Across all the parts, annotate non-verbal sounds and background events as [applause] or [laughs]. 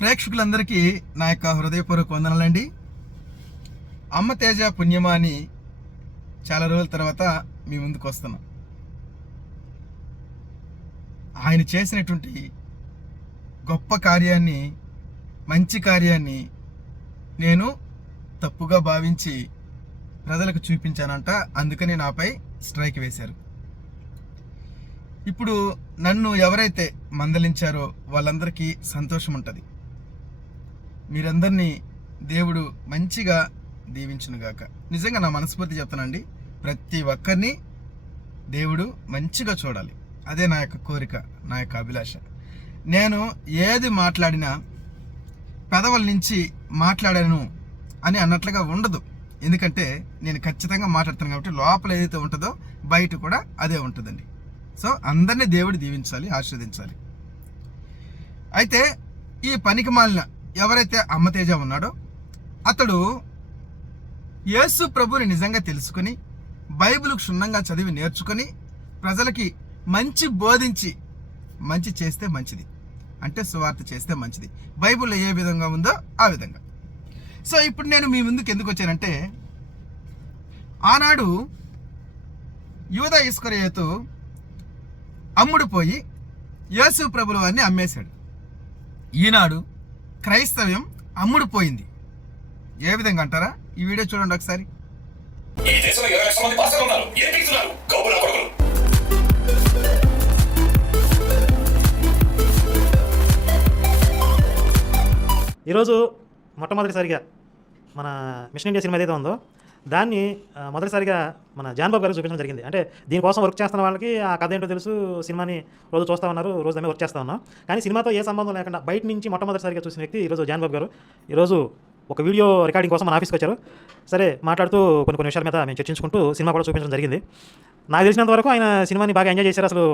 ప్రేక్షకులందరికీ నా యొక్క హృదయపూర్వక వందనాలండి. అమ్మ తేజ పుణ్యమా అని చాలా రోజుల తర్వాత మీ ముందుకు వస్తున్నాం. ఆయన చేసినటువంటి గొప్ప కార్యాన్ని మంచి కార్యాన్ని నేను తప్పుగా భావించి ప్రజలకు చూపించానంట. అందుకని నాపై స్ట్రైక్ వేశారు. ఇప్పుడు నన్ను ఎవరైతే మందలించారో వాళ్ళందరికీ సంతోషం ఉంటుంది మీరందరినీ దేవుడు మంచిగా దీవించునుగాక. నిజంగా నా మనస్ఫూర్తి చెప్తానండి ప్రతి ఒక్కరిని దేవుడు మంచిగా చూడాలి. అదే నా యొక్క కోరిక నా యొక్క అభిలాష. నేను ఏది మాట్లాడినా పెదవుల నుంచి మాట్లాడాను అని అన్నట్లుగా ఉండదు. ఎందుకంటే నేను ఖచ్చితంగా మాట్లాడుతాను కాబట్టి లోపల ఏదైతే ఉంటుందో బయట కూడా అదే ఉంటుందండి. సో అందరినీ దేవుడు దీవించాలి ఆశీర్వదించాలి. అయితే ఈ పనికి మాలిన ఎవరైతే అమ్మతేజ ఉన్నాడో అతడు యేసు ప్రభుని నిజంగా తెలుసుకుని బైబిల్ క్షుణ్ణంగా చదివి నేర్చుకొని ప్రజలకి మంచి బోధించి మంచి చేస్తే మంచిది. అంటే సువార్త చేస్తే మంచిది. బైబిల్లో ఏ విధంగా ఉందో ఆ విధంగా. సో ఇప్పుడు నేను మీ ముందుకు ఎందుకు వచ్చానంటే ఆనాడు యూద ఇస్కరయేతు అమ్ముడు పోయి యేసు ప్రభులు వారిని అమ్మేశాడు. ఈనాడు క్రైస్తవ్యం అమ్ముడు పోయింది. ఏ విధంగా అంటారా? ఈ వీడియో చూడండి ఒకసారి. ఈ దేశంలో ఇరవై లక్షల మంది పాస్టర్లు ఉన్నారు. ఏం పీకుతున్నారు గౌరవ కొడుకులు. ఈరోజు మొట్టమొదటిసారిగా మన మిషన్ ఇండియా సినిమా ఏదైతే ఉందో దాన్ని మొదటిసారిగా మన జాన్ గారికి చూపించడం జరిగింది. అంటే దీనికోసం వర్క్ చేస్తున్న వాళ్ళకి ఆ కథ ఏంటో తెలుసు సినిమాని రోజు చూస్తూ ఉన్నారు రోజు దాన్ని వర్క్ చేస్తూ ఉన్నాం. కానీ సినిమాతో ఏ సంబంధం లేకుండా బయట నుంచి మొట్టమొదటిసారిగా చూసిన వ్యక్తి ఈరోజు జాన్బాబు గారు. ఈరోజు ఒక వీడియో రికార్డింగ్ కోసం మన ఆఫీస్కి వచ్చారు. సరే మాట్లాడుతూ కొన్ని కొన్ని విషయాల మీద మేము చర్చించుకుంటూ సినిమా కూడా చూపించడం జరిగింది. నాకు తెలిసినంత వరకు ఆయన సినిమాని బాగా ఎంజాయ్ చేశారు. అసలు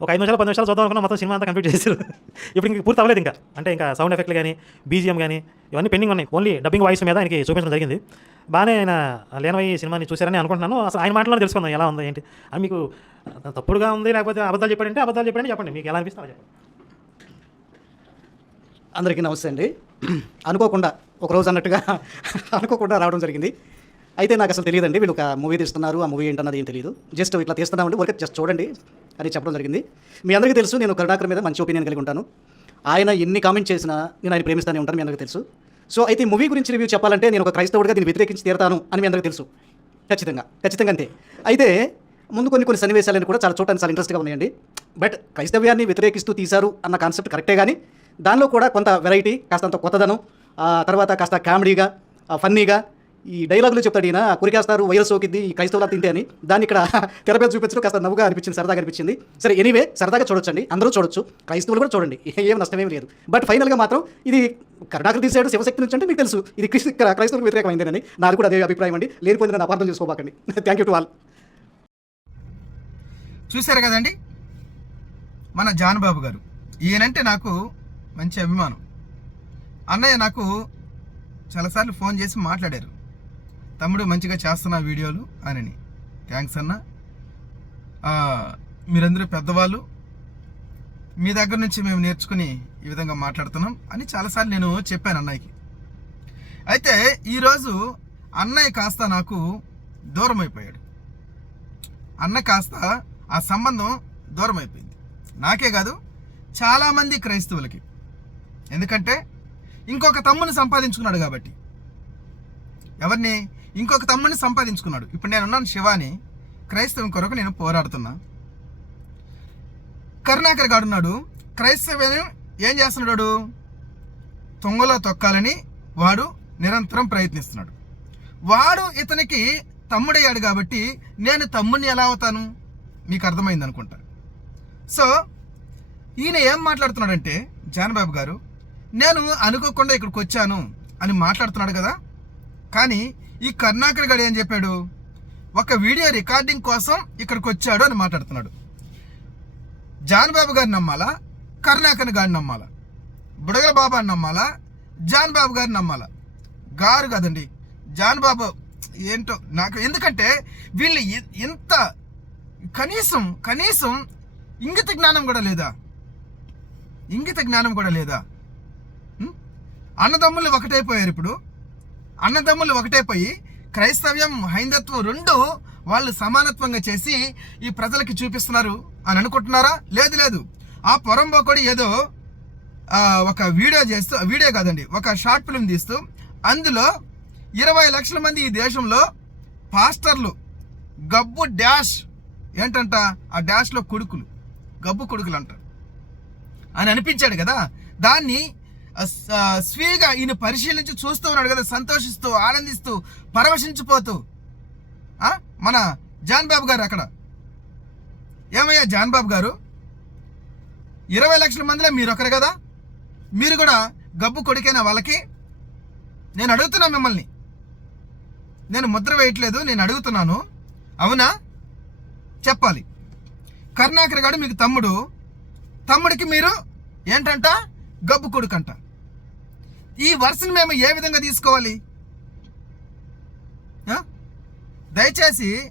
ఒక ఐదు నిమిషాలు పది నిమిషాలు చూద్దాం అనుకున్నా మొత్తం సినిమా అంతా కంప్లీట్ చేశారు [laughs] ఇప్పుడు ఇంకా పూర్తి అవ్వలేదు ఇంకా. అంటే ఇంకా సౌండ్ ఎఫెక్ట్లు కానీ బీజిఎం కానీ ఇవన్నీ పెండింగ్ ఉన్నాయి. ఓన్లీ డబ్బింగ్ వాయిస్ మీద ఆయనకి చూపించడం జరిగింది. బాగానే ఆయన లేనవై సినిమాని చూశారని అనుకుంటున్నాను. అసలు ఆయన మాటలో తెలుసుకుందాం ఎలా ఉంది ఏంటి? అని మీకు తప్పుడుగా ఉంది లేకపోతే అబద్ధాలు చెప్పాడంటే అబద్ధాలు చెప్పండి చెప్పండి. మీకు ఎలా అనిపిస్తే చెప్పండి. అందరికీ నమస్తే అండి. [clears throat] అనుకోకుండా ఒకరోజు అన్నట్టుగా [laughs] అనుకోకుండా రావడం జరిగింది. అయితే నాకు అసలు తెలియదండి వీళ్ళు ఒక మూవీ తీస్తున్నారు ఆ మూవీ ఏంటన్నది ఏం తెలియదు జస్ట్ ఇట్లా తీస్తున్నామండి వర్క్ జస్ట్ చూడండి అని చెప్పడం జరిగింది. మీ అందరికీ తెలుసు నేను కరుణాకర్ మీద మంచి ఒపీనియన్ కలిగి ఉంటాను. ఆయన ఎన్ని కామెంట్ చేసినా నేను ఆయన ప్రేమిస్తానే ఉంటాను మీ అందరికీ తెలుసు. సో అయితే ఈ మూవీ గురించి రివ్యూ చెప్పాలంటే నేను ఒక క్రైస్తవుడిగా దీన్ని వ్యతిరేకించి తీరుతాను అని మీ అందరికీ తెలుసు. ఖచ్చితంగా ఖచ్చితంగా అంతే. అయితే ముందు కొన్ని కొన్ని సన్నివేశాలను కూడా చాలా చూడటానికి చాలా ఇంట్రెస్ట్గా ఉన్నాయండి. బట్ క్రైస్తవ్యాన్ని వ్యతిరేకిస్తూ తీశారు అన్న కాన్సెప్ట్ కరెక్టే కానీ దానిలో కూడా కొంత వెరైటీ కాస్తంత కొత్తదనం తర్వాత కాస్త కామెడీగా ఫన్నీగా ఈ డైలాగులు చెప్తాడు ఈయన కురికేస్తారు వైరస్ సోకిద్ది ఈ క్రైస్తవులా తింటే అని. దాన్ని ఇక్కడ [laughs] తెరపై చూపించడం కాస్త నవ్వుగా అనిపించింది సరదాగా అనిపించింది. సరే ఎనీవే సరదాగా చూడొచ్చండి. అందరూ చూడొచ్చు. క్రైస్తవులు కూడా చూడండి. [laughs] ఏం నష్టమేం లేదు. బట్ ఫైనల్గా మాత్రం ఇది కర్ణాకర్ తీసాడు శివశక్తి నుంచి అంటే మీకు తెలుసు. ఇది క్రిస్ క్రైస్తవులకు వ్యతిరేకమైందని నాకు కూడా అదే అభిప్రాయం అండి. లేనిపోయింది నన్ను అపార్థం చేసుకోబాకండి. థ్యాంక్ యూ టు ఆల్ చూశారు కదండి? మన జాన్ బాబు గారు. ఈయనంటే నాకు మంచి అభిమానం. అన్నయ్య నాకు చాలాసార్లు ఫోన్ చేసి మాట్లాడారు. తమ్ముడు మంచిగా చేస్తున్నా వీడియోలు అని థ్యాంక్స్ అన్న. మీరందరూ పెద్దవాళ్ళు. మీ దగ్గర నుంచి మేము నేర్చుకుని ఈ విధంగా మాట్లాడుతున్నాం అని చాలాసార్లు నేను చెప్పాను అన్నయ్యకి. అయితే ఈరోజు అన్నయ్య కాస్త నాకు దూరం అయిపోయాడు అన్న కాస్త ఆ సంబంధం దూరం అయిపోయింది నాకే కాదు చాలామంది క్రైస్తవులకి. ఎందుకంటే ఇంకొక తమ్ముని సంపాదించుకున్నాడు కాబట్టి. ఎవరిని? ఇంకొక తమ్ముడిని సంపాదించుకున్నాడు. ఇప్పుడు నేను ఉన్నాను శివాని. క్రైస్తవం కొరకు నేను పోరాడుతున్నా. కరుణాకర్ గాడు ఉన్నాడు. క్రైస్తవ్యం ఏం చేస్తున్నాడు తొంగలో తొక్కాలని వాడు నిరంతరం ప్రయత్నిస్తున్నాడు. వాడు ఇతనికి తమ్ముడయ్యాడు కాబట్టి నేను తమ్ముడిని ఎలా అవుతాను? మీకు అర్థమైంది అనుకుంటా. సో ఈయన ఏం మాట్లాడుతున్నాడంటే జానబాబు గారు నేను అనుకోకుండా ఇక్కడికి వచ్చాను అని మాట్లాడుతున్నాడు కదా? కానీ ఈ కర్ణాకర్ గడి ఏం చెప్పాడు? ఒక వీడియో రికార్డింగ్ కోసం ఇక్కడికి వచ్చాడు అని మాట్లాడుతున్నాడు. జాన్ బాబు గారిని నమ్మాలా? కర్ణాకర్ గారిని నమ్మాలా? బుడగల బాబాని నమ్మాలా? జాన్ బాబు గారిని నమ్మాలా? గారు కదండి. జాన్ బాబు ఏంటో నాకు ఎందుకంటే వీళ్ళు ఎంత కనీసం కనీసం ఇంగిత జ్ఞానం కూడా లేదా? ఇంగిత జ్ఞానం కూడా లేదా? అన్నదమ్ములు ఒకటైపోయారు ఇప్పుడు. అన్నదమ్ములు ఒకటైపోయి క్రైస్తవ్యం హైందత్వం రెండు వాళ్ళు సమానత్వంగా చేసి ఈ ప్రజలకి చూపిస్తున్నారు అని అనుకుంటున్నారా? లేదు లేదు. ఆ పొరంబోకుడు ఏదో ఒక వీడియో చేస్తూ వీడియో కాదండి ఒక షార్ట్ ఫిల్మ్ తీస్తూ అందులో ఇరవై లక్షల మంది ఈ దేశంలో పాస్టర్లు గబ్బు డాష్ ఏంటంట? ఆ డాష్లో కొడుకులు గబ్బు కొడుకులు అంటారు అని అనిపించాడు కదా? దాన్ని స్వీయగా ఈయన పరిశీలించి చూస్తూ ఉన్నాడు కదా సంతోషిస్తూ ఆనందిస్తూ పరవశించిపోతూ. మన జాన్ బాబు గారు అక్కడ. ఏమయ్యా జాన్ బాబు గారు? ఇరవై లక్షల మందిలో మీరు ఒకరు కదా? మీరు కూడా గబ్బు కొడికైన వాళ్ళకి? నేను అడుగుతున్నా మిమ్మల్ని. నేను ముద్ర వేయట్లేదు నేను అడుగుతున్నాను. అవునా? చెప్పాలి. కరుణాకర్ గారు మీకు తమ్ముడు. తమ్ముడికి మీరు ఏంటంట? గబ్బు కొడుకంట. ఈ వరుసను మేము ఏ విధంగా తీసుకోవాలి? దయచేసి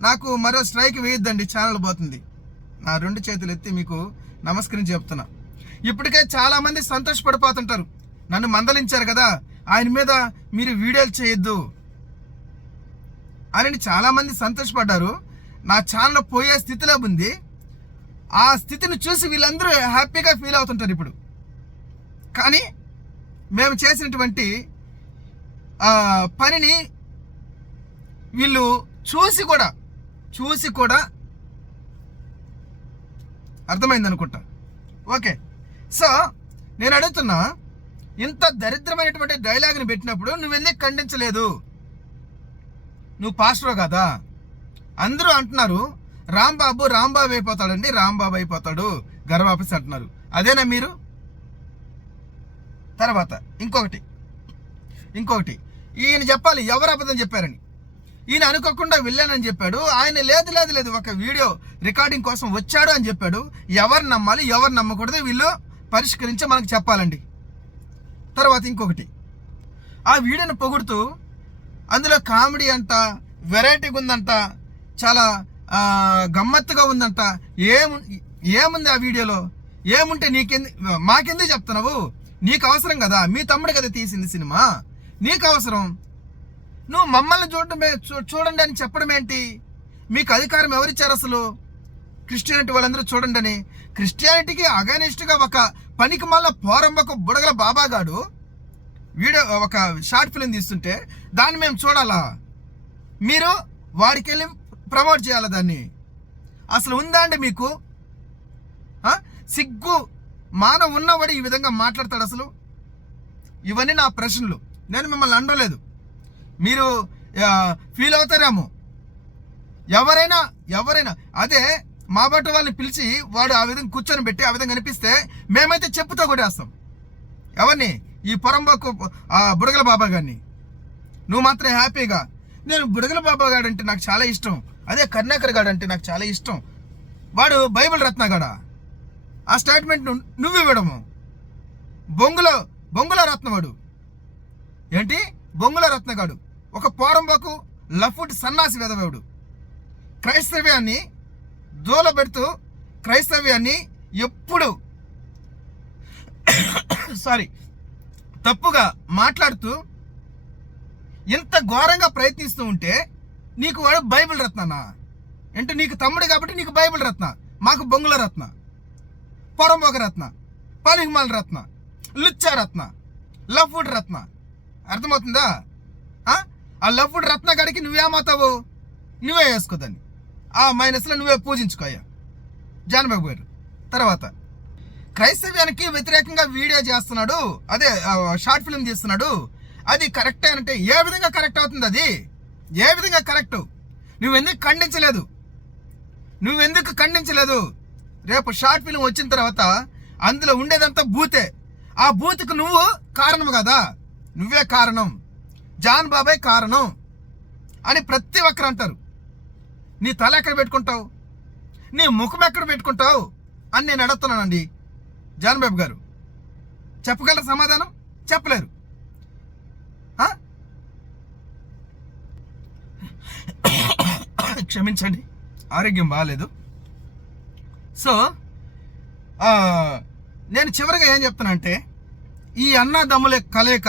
నాకు మరో స్ట్రైక్ వేయొద్దండి ఛానల్ పోతుంది. నా రెండు చేతులు ఎత్తి మీకు నమస్కరించి చెప్తున్నా. ఇప్పటికే చాలామంది సంతోషపడిపోతుంటారు. నన్ను మందలించారు కదా ఆయన మీద మీరు వీడియోలు చేయొద్దు. అని చాలామంది సంతోషపడ్డారు. నా ఛానల్ పోయే స్థితిలో ఉంది. ఆ స్థితిని చూసి వీళ్ళందరూ హ్యాపీగా ఫీల్ అవుతుంటారు ఇప్పుడు. కానీ మేము చేసినటువంటి పనిని వీళ్ళు చూసి కూడా చూసి కూడా అర్థమైంది అనుకుంటా ఓకే. సో నేను అడుగుతున్నా ఇంత దరిద్రమైనటువంటి డైలాగ్ని పెట్టినప్పుడు నువ్వెందుకు ఖండించలేదు? నువ్వు పాస్టర్ కదా? అందరూ అంటున్నారు రాంబాబు రాంబాబు అయిపోతాడండి రాంబాబు అయిపోతాడు గర్వాపసి అంటున్నారు. అదేనా మీరు? తర్వాత ఇంకొకటి. ఇంకొకటి. ఈయన చెప్పాలి ఎవరు అబద్ధం చెప్పారని. ఈయన అనుకోకుండా వెళ్ళానని చెప్పాడు. ఆయన లేదు లేదు లేదు ఒక వీడియో రికార్డింగ్ కోసం వచ్చాడు అని చెప్పాడు. ఎవరు నమ్మాలి ఎవరు నమ్మకూడదు వీళ్ళు పరిష్కరించి మనకు చెప్పాలండి. తర్వాత ఇంకొకటి. ఆ వీడియోని పొగుడుతూ అందులో కామెడీ అంట వెరైటీగా ఉందంట చాలా గమ్మత్తుగా ఉందంట. ఏము ఏముంది ఆ వీడియోలో? ఏముంటే నీకెందు మాకెందుకు చెప్తున్నావు? నీకు అవసరం కదా మీ తమ్ముడు కదా తీసింది సినిమా. నీకు అవసరం? నువ్వు మమ్మల్ని చూడటమే చూ- చూడండి అని చెప్పడం ఏంటి? మీకు అధికారం ఎవరిచ్చారు అసలు? క్రిస్టియానిటీ వాళ్ళందరూ చూడండి అని. క్రిస్టియానిటీకి అగనిస్ట్గా ఒక పనికి మళ్ళా పోరంబకు బుడగల బాబాగాడు. వీడియో ఒక షార్ట్ ఫిలిం తీస్తుంటే దాన్ని మేము చూడాలా? మీరు వాడికి వెళ్ళి ప్రమోట్ చేయాలి దాన్ని? అసలు ఉందా అండి మీకు? సిగ్గు మానవ ఉన్నవాడు ఈ విధంగా మాట్లాడతాడు అసలు? ఇవన్నీ నా ప్రశ్నలు. నేను మిమ్మల్ని అండలేదు మీరు ఫీల్ అవుతారేమో. ఎవరైనా ఎవరైనా అదే మా బట్ట వాళ్ళని పిలిచి వాడు ఆ విధంగా కూర్చొని పెట్టి ఆ విధంగా కనిపిస్తే మేమైతే చెప్పుతో కొట్టేస్తాం. ఎవరిని? ఈ పొరంబాకు ఆ బుడగల బాబా గారిని. నువ్వు మాత్రం హ్యాపీగా. నేను బుడగల బాబా గారు అంటే నాకు చాలా ఇష్టం. అదే కర్ణాకర్ గారు అంటే నాకు చాలా ఇష్టం. వాడు బైబిల్ రత్నగాడా? ఆ స్టేట్మెంట్ ను- నువ్వు ఇవ్వడము. బొంగులో బొంగుల రత్నవాడు ఏంటి? బొంగుల రత్నగాడు ఒక పోరంబాకు లఫుడ్ సన్నాసి వెదవాడు. క్రైస్తవ్యాన్ని దూలబెడుతూ క్రైస్తవ్యాన్ని ఎప్పుడు సారీ తప్పుగా మాట్లాడుతూ ఇంత ఘోరంగా ప్రయత్నిస్తూ ఉంటే నీకు వాడు బైబిల్ రత్ననా? అంటే నీకు తమ్ముడు కాబట్టి నీకు బైబిల్ రత్న మాకు బొంగుల రత్న. పొరంబోక రత్న పలిహిమాల రత్న లుచ్చా రత్న లఫ్వుడ్ రత్న అర్థమవుతుందా? ఆ? లఫ్వుడ్ రత్న గడికి నువ్వేమవుతావు? నువ్వే వేసుకోదాన్ని ఆ మైనస్లో నువ్వే పూజించుకోయా జానబాబు గారు తర్వాత. క్రైస్తవ్యానికి వ్యతిరేకంగా వీడియో చేస్తున్నాడు అదే షార్ట్ ఫిల్మ్ తీస్తున్నాడు. అది కరెక్టే అంటే ఏ విధంగా కరెక్ట్ అవుతుంది అది? ఏ విధంగా కరెక్ట్? నువ్వెందుకు ఖండించలేదు? నువ్వెందుకు ఖండించలేదు? రేపు షార్ట్ ఫిల్మ్ వచ్చిన తర్వాత అందులో ఉండేదంతా బూతే ఆ బూత్కు నువ్వు కారణం కదా. నువ్వే కారణం. జాన్ బాబాయ్ కారణం అని ప్రతి ఒక్కరు అంటారు. నీ తల ఎక్కడ పెట్టుకుంటావు? నీ ముఖం ఎక్కడ పెట్టుకుంటావు? అని నేను అడుగుతున్నానండి జాన్ బాబు గారు. చెప్పగలరా సమాధానం? చెప్పలేరు. [coughs] క్షమించండి. ఆరోగ్యం బాగాలేదు. సో నేను చివరిగా ఏం చెప్తున్నా అంటే ఈ అన్నదమ్ముల యొక్క కలయిక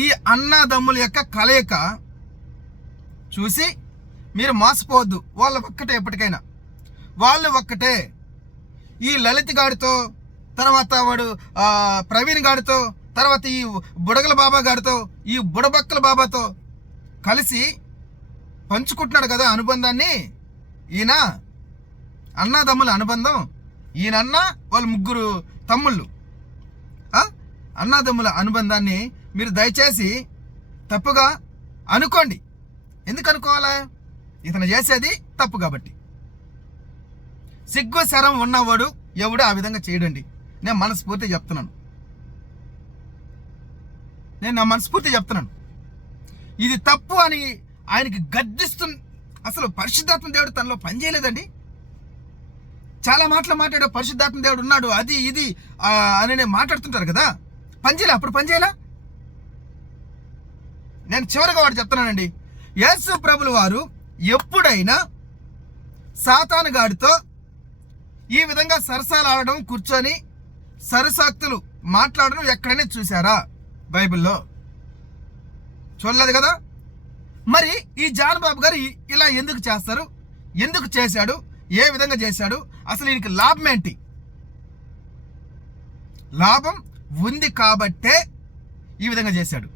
ఈ అన్నదమ్ముల యొక్క కలయిక చూసి మీరు మోసపోవద్దు. వాళ్ళు ఒక్కటే ఎప్పటికైనా. వాళ్ళు ఒక్కటే. ఈ లలిత్ గారితో తర్వాత వాడు ప్రవీణ్ గాడితో తర్వాత ఈ బుడగల బాబా గారితో ఈ బుడబక్కల బాబాతో కలిసి పంచుకుంటున్నాడు కదా అనుబంధాన్ని. ఈయన అన్నదమ్ముల అనుబంధం ఈయన వాళ్ళు ముగ్గురు తమ్ముళ్ళు. అన్నదమ్ముల అనుబంధాన్ని మీరు దయచేసి తప్పుగా అనుకోండి. ఎందుకు అనుకోవాలా? ఇతను చేసేది తప్పు కాబట్టి. సిగ్గు శరం ఉన్నవాడు ఎవడు ఆ విధంగా చేయడండి. నేను మనస్ఫూర్తి చెప్తున్నాను. నేను నా మనస్ఫూర్తి చెప్తున్నాను. ఇది తప్పు అని ఆయనకి గద్దిస్తు అసలు పరిశుద్ధాత్మ దేవుడు తనలో పనిచేయలేదండి. చాలా మాటలు మాట్లాడే పరిశుద్ధాత్మ దేవుడు ఉన్నాడు. అది ఇది అని నేను మాట్లాడుతుంటారు కదా. పనిచేయలే అప్పుడు పనిచేయాలా నేను చివరిగా వాడు చెప్తున్నానండి. యేసు ప్రభులు వారు ఎప్పుడైనా సాతాను గాడితో ఈ విధంగా సరసాలు ఆడడం కూర్చొని సరసాక్తులు మాట్లాడడం ఎక్కడైనా చూసారా బైబిల్లో. చూడలేదు కదా? మరి ఈ జాన్ బాబు గారు ఇలా ఎందుకు చేస్తారు? ఎందుకు చేశాడు? ఏ విధంగా చేశాడు? అసలు ఈయనకి లాభం ఏంటి? లాభం ఉంది కాబట్టే ఈ విధంగా చేశాడు.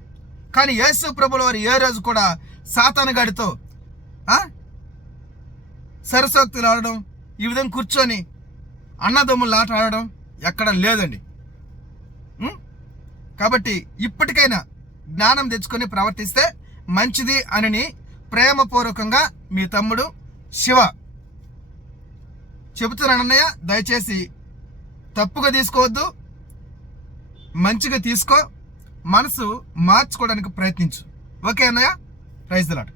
కానీ యేసు ప్రభుల వారు ఏ రోజు కూడా సాతానగాడితో ఆ? సరసోక్తులు ఆడడం ఈ విధంగా కూర్చొని అన్నదమ్ములు ఆట ఆడడం ఎక్కడ లేదండి. కాబట్టి ఇప్పటికైనా జ్ఞానం తెచ్చుకొని ప్రవర్తిస్తే మంచిది అని ప్రేమపూర్వకంగా మీ తమ్ముడు శివ చెబుతున్నాను అన్నయ్య దయచేసి తప్పుగా తీసుకోవద్దు. మంచిగా తీసుకో. మనసు మార్చుకోవడానికి ప్రయత్నించు. ఓకే అన్నయ్య? Prize lot.